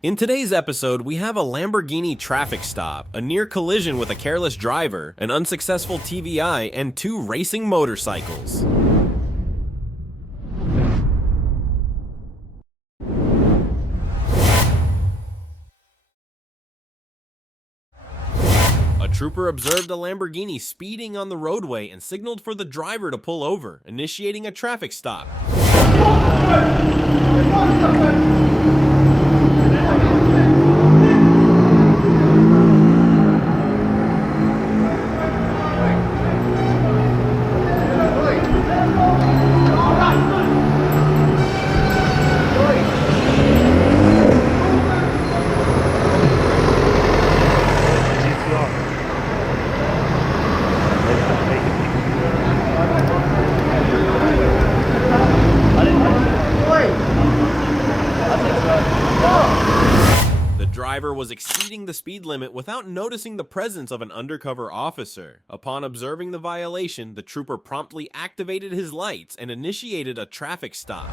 In today's episode, we have a Lamborghini traffic stop, a near collision with a careless driver, an unsuccessful TVI, and two racing motorcycles. A trooper observed a Lamborghini speeding on the roadway and signaled for the driver to pull over, initiating a traffic stop. The driver was exceeding the speed limit without noticing the presence of an undercover officer. Upon observing the violation, the trooper promptly activated his lights and initiated a traffic stop.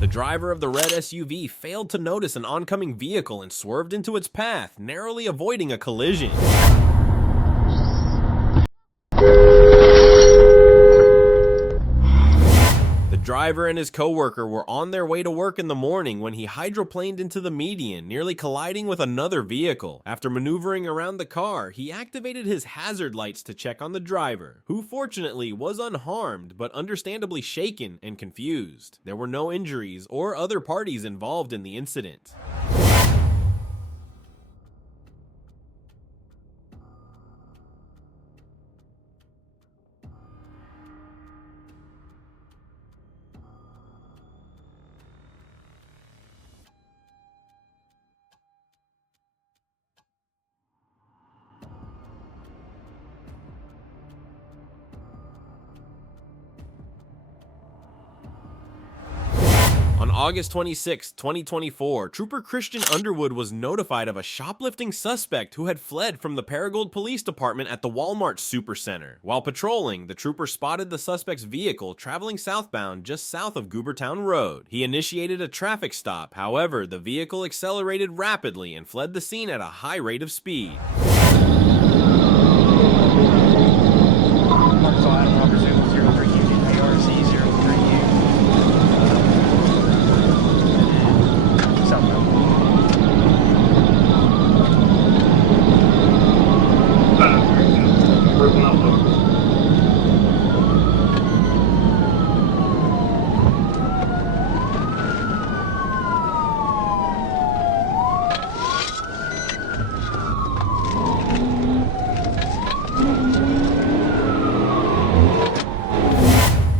The driver of the red SUV failed to notice an oncoming vehicle and swerved into its path, narrowly avoiding a collision. The driver and his coworker were on their way to work in the morning when he hydroplaned into the median, nearly colliding with another vehicle. After maneuvering around the car, he activated his hazard lights to check on the driver, who fortunately was unharmed but understandably shaken and confused. There were no injuries or other parties involved in the incident. On August 26, 2024, Trooper Christian Underwood was notified of a shoplifting suspect who had fled from the Paragould Police Department at the Walmart Supercenter. While patrolling, the trooper spotted the suspect's vehicle traveling southbound just south of Goobertown Road. He initiated a traffic stop, however, the vehicle accelerated rapidly and fled the scene at a high rate of speed.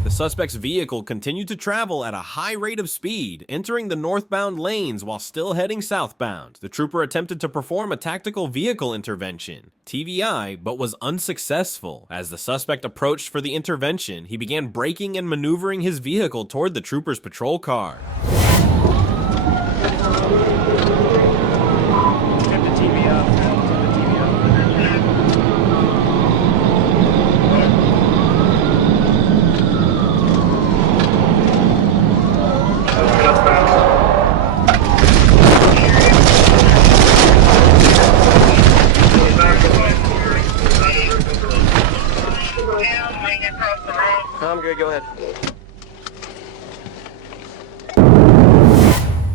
The suspect's vehicle continued to travel at a high rate of speed, entering the northbound lanes while still heading southbound. The trooper attempted to perform a tactical vehicle intervention, TVI, but was unsuccessful. As the suspect approached for the intervention, he began braking and maneuvering his vehicle toward the trooper's patrol car. I'm good, go ahead.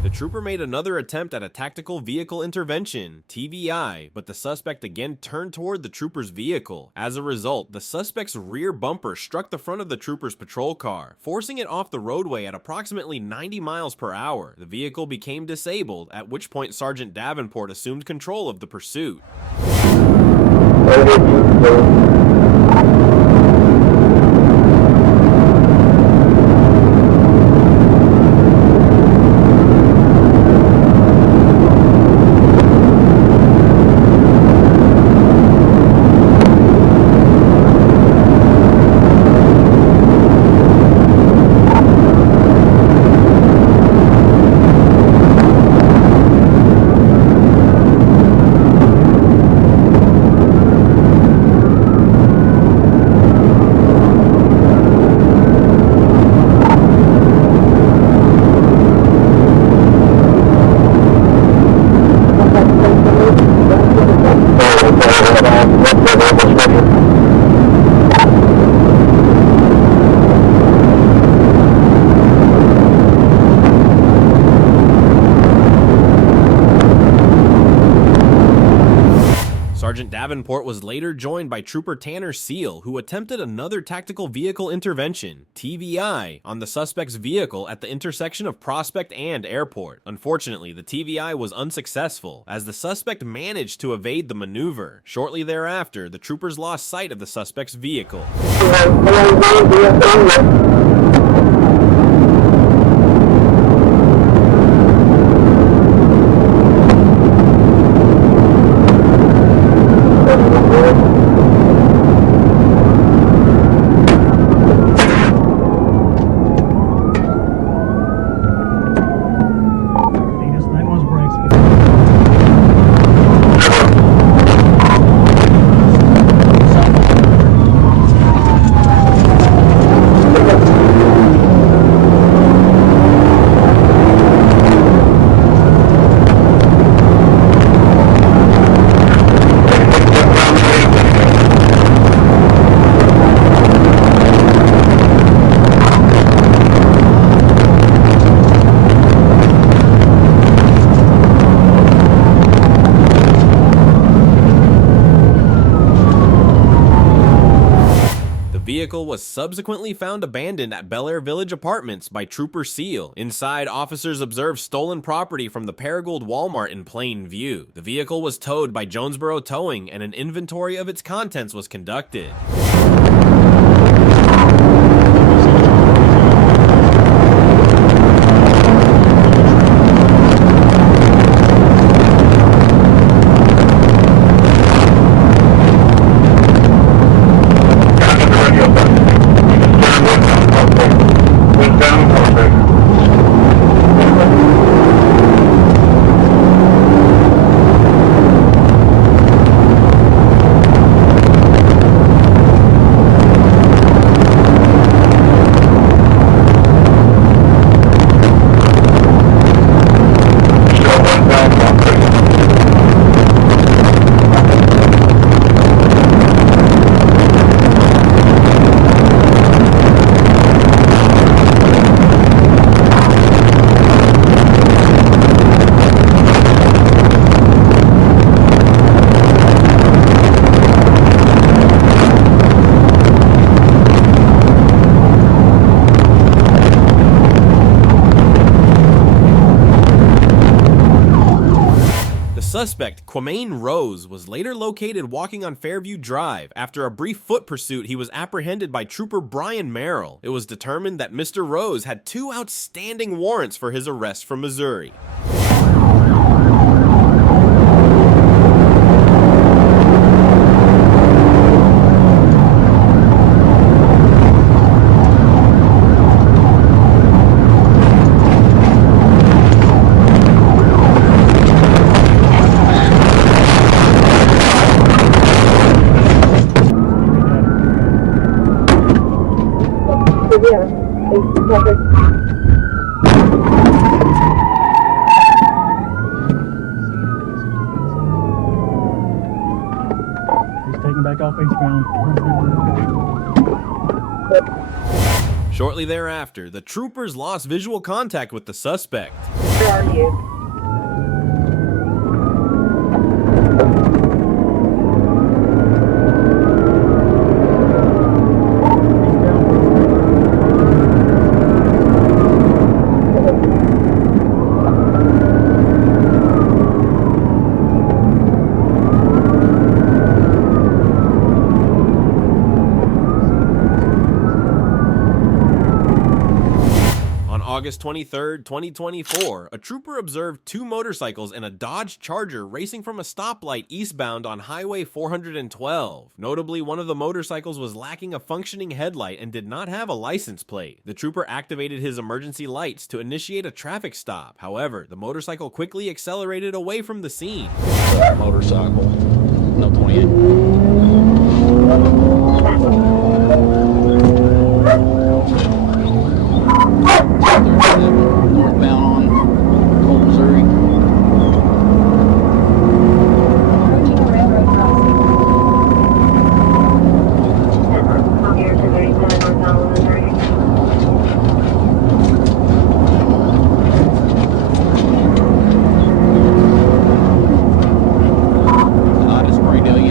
The trooper made another attempt at a tactical vehicle intervention, TVI, but the suspect again turned toward the trooper's vehicle. As a result, the suspect's rear bumper struck the front of the trooper's patrol car, forcing it off the roadway at approximately 90 miles per hour. The vehicle became disabled, at which point Sergeant Davenport assumed control of the pursuit. Sergeant Davenport was later joined by Trooper Tanner Seal, who attempted another tactical vehicle intervention, TVI, on the suspect's vehicle at the intersection of Prospect and Airport. Unfortunately, the TVI was unsuccessful, as the suspect managed to evade the maneuver. Shortly thereafter, the troopers lost sight of the suspect's vehicle. The vehicle was subsequently found abandoned at Bel Air Village Apartments by Trooper Seal. Inside, officers observed stolen property from the Paragould Walmart in plain view. The vehicle was towed by Jonesboro Towing, and an inventory of its contents was conducted. Suspect Quamaine Rose was later located walking on Fairview Drive. After a brief foot pursuit, he was apprehended by Trooper Brian Merrill. It was determined that Mr. Rose had 2 outstanding warrants for his arrest from Missouri. Shortly thereafter, the troopers lost visual contact with the suspect. Where are you? August 23, 2024, a trooper observed 2 motorcycles and a Dodge Charger racing from a stoplight eastbound on Highway 412. Notably, one of the motorcycles was lacking a functioning headlight and did not have a license plate. The trooper activated his emergency lights to initiate a traffic stop. However, the motorcycle quickly accelerated away from the scene. Motorcycle, no 28. Northbound on Cold, Missouri. I just sprayed out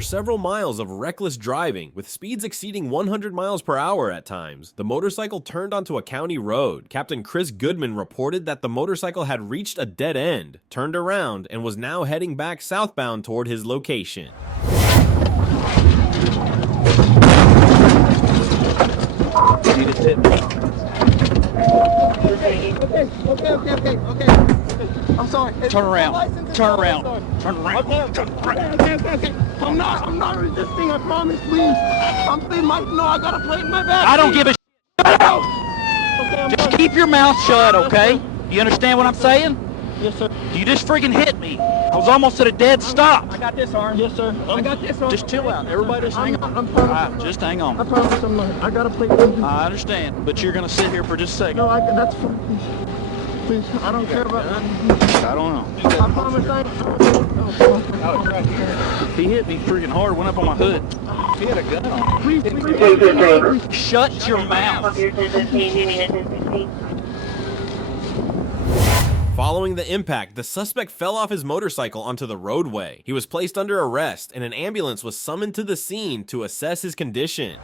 After several miles of reckless driving, with speeds exceeding 100 miles per hour at times, the motorcycle turned onto a county road. Captain Chris Goodman reported that the motorcycle had reached a dead end, turned around, and was now heading back southbound toward his location. You just hit me. Okay. I'm sorry. Turn around. Turn around. Turn around. Okay. I'm not resisting, I promise, please. I'm saying I gotta play in my back. I don't give a shit. Okay, I'm Just done. keep your mouth shut, okay? You understand what I'm saying? Yes, sir. You just freaking hit me. I was almost at a dead stop. I got this arm. Yes, sir. I got this arm. Just chill out. Everybody just hang on. I'm promise. Alright, just hang I on. promise I'm not. I gotta play. I understand, but you're gonna sit here for just a second. No, that's fine. Please, I don't care about I don't know. I promise I ain't. He hit me freaking hard, went up on my hood. He had a gun on. Please. Shut your mouth. Following the impact, the suspect fell off his motorcycle onto the roadway. He was placed under arrest, and an ambulance was summoned to the scene to assess his condition.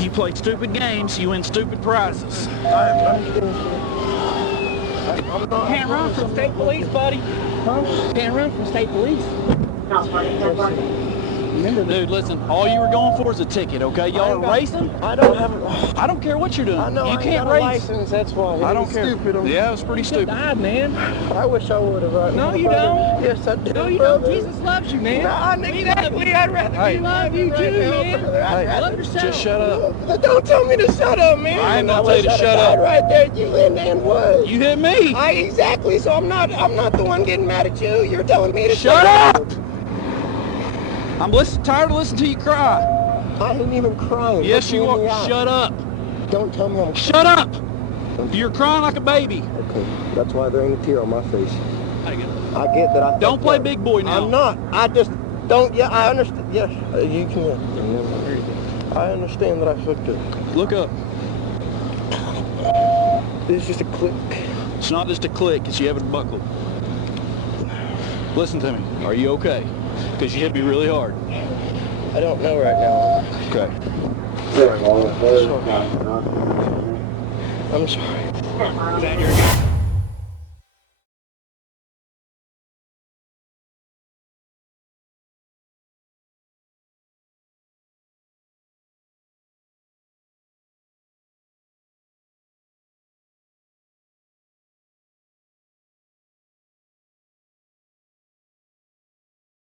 You play stupid games, you win stupid prizes. Can't run from state police, buddy. Can't run from state police. Dude, listen, all you were going for is a ticket, okay? Y'all are racing? I don't have a... I don't care what you're doing. I know You I can't ain't got a race. license, that's why. I don't care. Stupid. Yeah, it was pretty stupid. Died, man. I wish I would have. Right No, now, you brother. don't. Yes, I do. No, you brother. don't. Jesus loves you, man. Nah, exactly. I'd rather Hey. be Love you right too, now, man. brother. I'd Hey, rather- Love yourself. just shut up. Don't tell me to shut up, man. I ain't gonna tell you to wish I'd shut died up. Right there, you in and what? You hit me. Exactly. So I'm not the one getting mad at you. You're telling me to Shut up! I'm tired of listening to you cry. I ain't even crying. Yes, you Look me in are. the eye. Shut up. Don't tell me I'm. Shut up. You're crying like a baby. Okay. That's why there ain't a tear on my face. Take it. I get that. I Don't play big boy now. I'm not. I just don't. Yeah, I understand. Yes, you can. I understand that I fucked up. Look up. It's just a click. It's not just a click, it's you have it buckled. Listen to me. Are you okay? Because you hit me really hard. I don't know right now. Okay. I'm sorry.